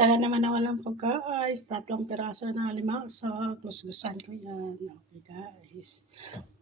Tara naman na walang pagkaayos, 3 piraso na limasag, luslusan ko yan. Okay guys,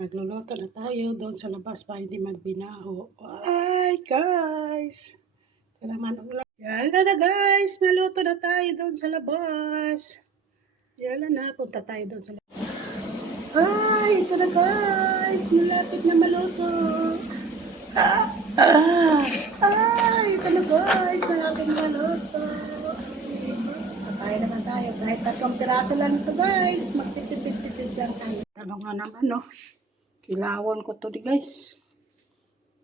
magluluto na tayo doon sa labas para hindi magbinaho. Ay guys, ito naman ulam. Yan na guys, maluto na tayo doon sa labas. Yan na, punta tayo doon sa labas. Ay, ito na guys, malapit na maluto. Ay, ito na guys, malapit na maluto. Kaya naman tayo. Kahit 3 piraso lang ito guys. Magtitipid-tipid lang tayo. Talong na naman no. Kilawan ko to di guys.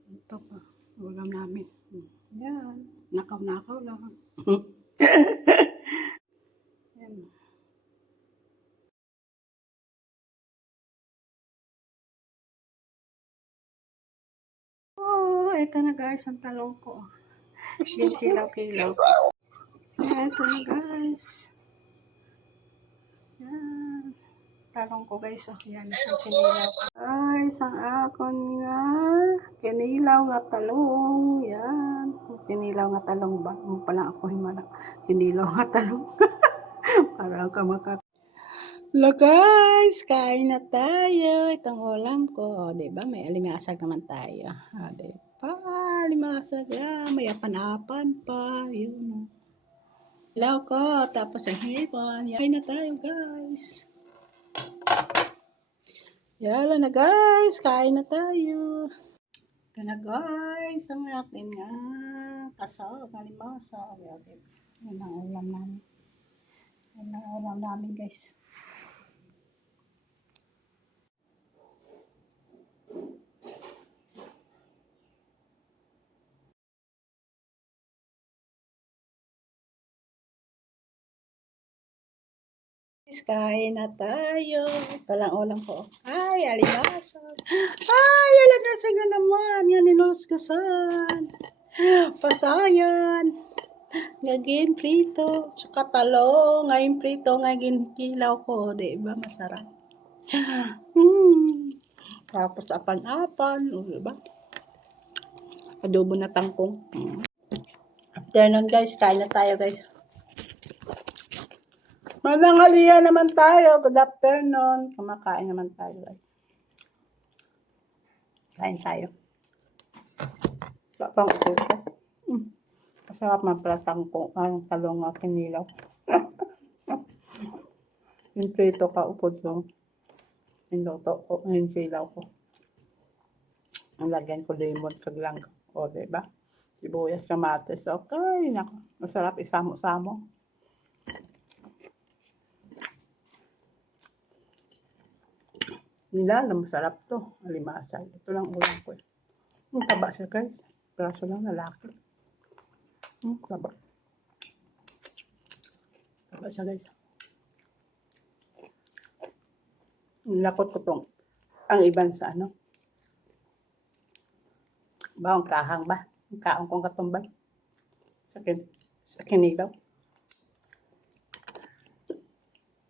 Ito pa. Ulam namin. Yan. Nakaw-nakaw lang. Yan. Oh, ito na guys ang talong ko. Kilaw-kilaw. Ito na guys. Yan. Talong ko guys. Oh, yan. Ang kinilaw. Guys, ang akon nga. Kinilaw nga talong. Yan. Kinilaw nga talong ba? Pala ako himala. Kinilaw nga talong. Para ka maka. Hello guys, kain na tayo. Itong ulam ko. O, diba? May alimasag naman tayo. O, diba? Alimasag yan. May apan-apan pa. Yun. Ilaw ko. Tapos ang hipon. Kain na tayo guys. Yala na guys. Kain na tayo. Ito na guys. Ang akin nga. Kasal. Alimasag. Yan ang ulam namin. Yan ang ulam namin guys. Kain na tayo. Ito lang ulam ko. Ay, alimasag. Ay, alimasag na naman. Yan, niluskusan. Pasayan. Ngagin prito. Tsaka talong. Ngayon prito. Ngayon kilaw ko. Diba? Masarap. Tapos apan-apan. Diba? Adobo na tangkong. After nun guys, kain na tayo guys. Magandang naman tayo. Good afternoon. Kumakain naman tayo guys. Kain tayo. Sarap ang upo. Masarap man pala ang talong na kinilaw. Yung prito ka upod yung niluto ko, yung kilaw ko. Ang lagyan ko lemon sa lang. O, diba? Sibuyas, kamatis. Okay, nako. Masarap isamo-samo. Nilala, masarap to. Alimasag. Ito lang ulam ko. Ang taba siya guys. Praso lang lalaki. Taba. Taba siya guys. Nilakot ko tong ang iban sa ano. Bawang kahang ba? Ang kaong kong katumbay. Sa kinilaw.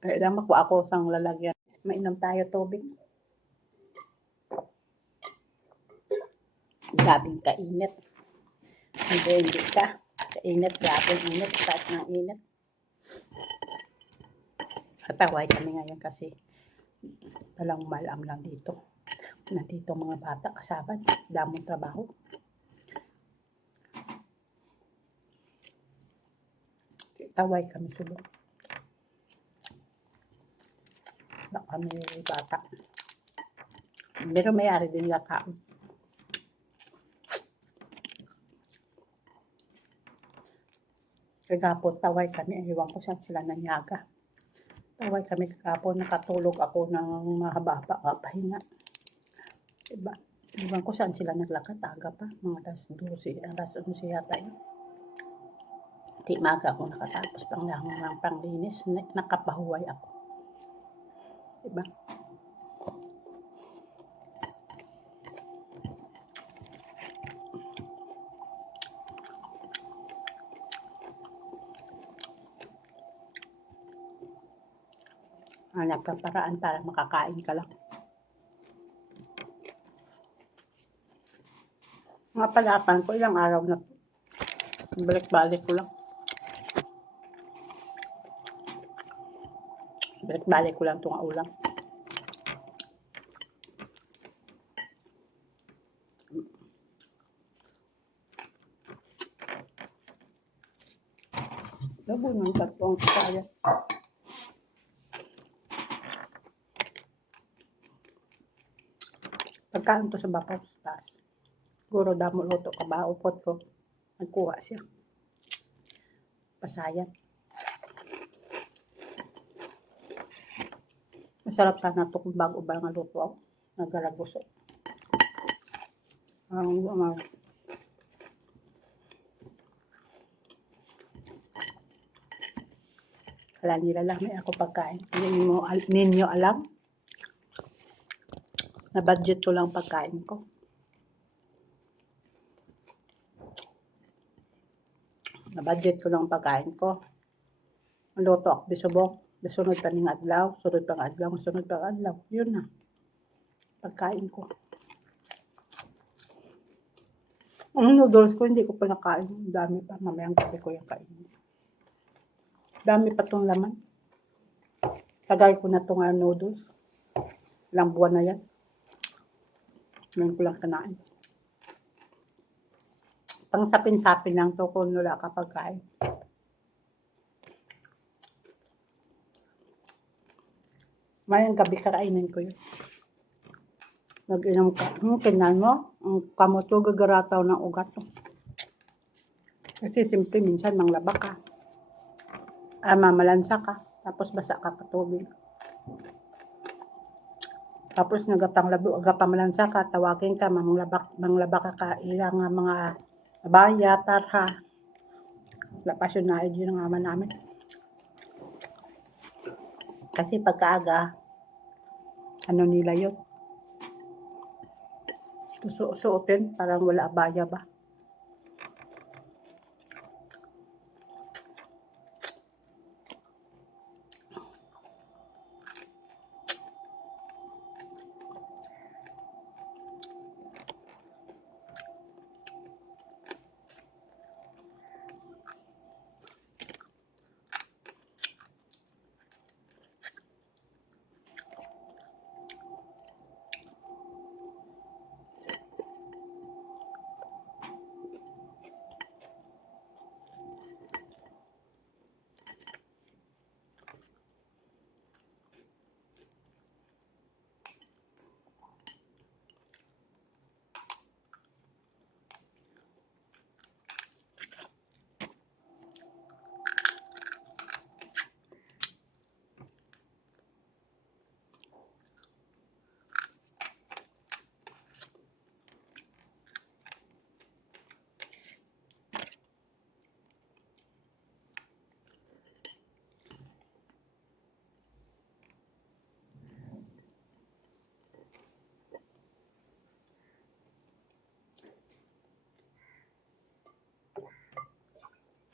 Kaya lang makuha ako sang lalagyan. Mainom tayo tubig. Grabing kainit. Hindi ka. Kainit, grabing init. Start ng init. Kataway kami ngayon kasi talang malam lang dito. Nandito mga bata kasabad. Damong trabaho. Taway kami sulong. Baka kami bata. Pero may-ari din lakaon. Kagapon, taway kami. Ewan ko saan sila nanyaga. Taway kami kagapon. Nakatulog ako ng mahaba-haba pahinga. Diba? Ewan ko saan sila naglakad. Aga pa. Mga alas 12 yata yun. Di maga ako nakatapos pang panglinis. Nakapahuway ako. Diba? Hanap ka paraan para makakain ka lang. Mga pag-apan ko, ilang araw na balik-balik ko lang. Balik ko lang itong ulam. Labo ng tatlong kaya. Pagkaan to sa bapaw sa taas. Siguro damo luto ka ba? Upot ko. Nagkuha siya. Pasayan. Masarap sana ito kung bago ba nga luto ako. Nagalaguso. Kala nila lang may ako pagkain. Ninyo alam? Na budget ko lang pagkain ko. Na budget ko lang pagkain ko. Luto ako bisubong. Sunod pa ning adlaw. Sunod pang adlaw. Sunod pang adlaw. Yun na. Pagkain ko. Ang noodles ko, hindi ko pa nakain. Dami pa. Mamayang gabi ko yung kain. Dami pa tong laman. Tagal ko na tong noodles. Ilang buwan na yan. Ngayon ko lang kanain. Pang sapin-sapin lang to kung wala ka pagkain. Mayang gabi kakainin ko yun. Nag-inom ka. Kinan mo? Ang kamoto gagarataw ng ugat. Kasi simple minsan manglaba ka. Mamalansa ka. Tapos basa ka katubig. Tapos nagapamalansa ka. Tawagin ka. Manglaba ka ilang mga abaya, tarha. Lapas yun na yun ang ama namin. Kasi pagkaaga, ano nila yun? Suotin, parang wala abaya ba?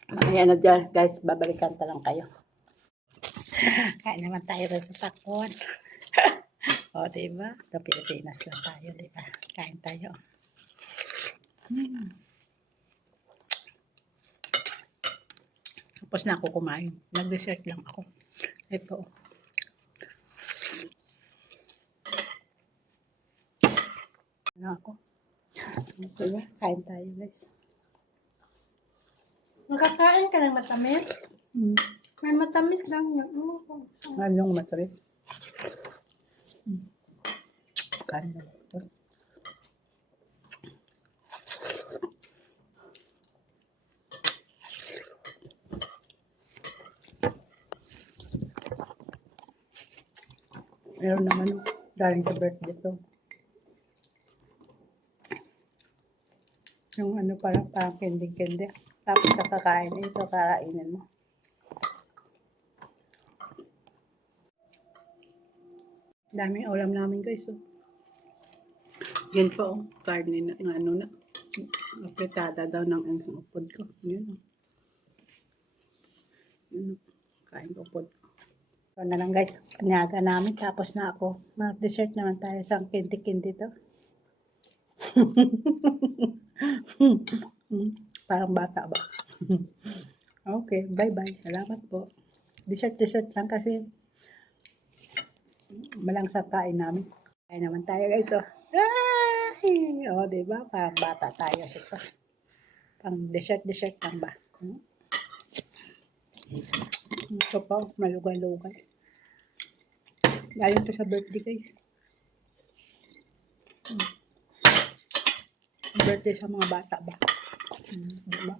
Ayan na dyan, guys. Babalikan ta lang kayo. Kain naman tayo rin sa sakon. O, diba? Ito, Pilipinas lang tayo, diba? Kain tayo. Tapos na ako kumain. Nag-dessert lang ako. Ito. Ano ako? Diba? Kain tayo, guys. Nakakain ka ng matamis? May matamis lang yun. Anong matamis? Kain na ito. Meron naman galing sa birthday to. Yung ano parang candy. Tapos kakakain ito, kakainin mo. Daming ulam namin guys. Oh. Yan po, oh. Karne na, ano na. Apretada daw ng upod ko. Yan. Kain ko upod. So na lang guys. Kanyaga namin. Tapos na ako. Mag-dessert naman tayo sa candy to. Parang bata ba? Okay, bye-bye. Salamat po. Dessert lang kasi Malang sa kain namin. Kain naman tayo guys. Oh. Ay! O, diba? Parang bata tayo sa ito. Pang dessert lang ba? Ito pa, malugay-lugay. Galing to sa birthday guys. Birthday sa mga bata ba? Diba?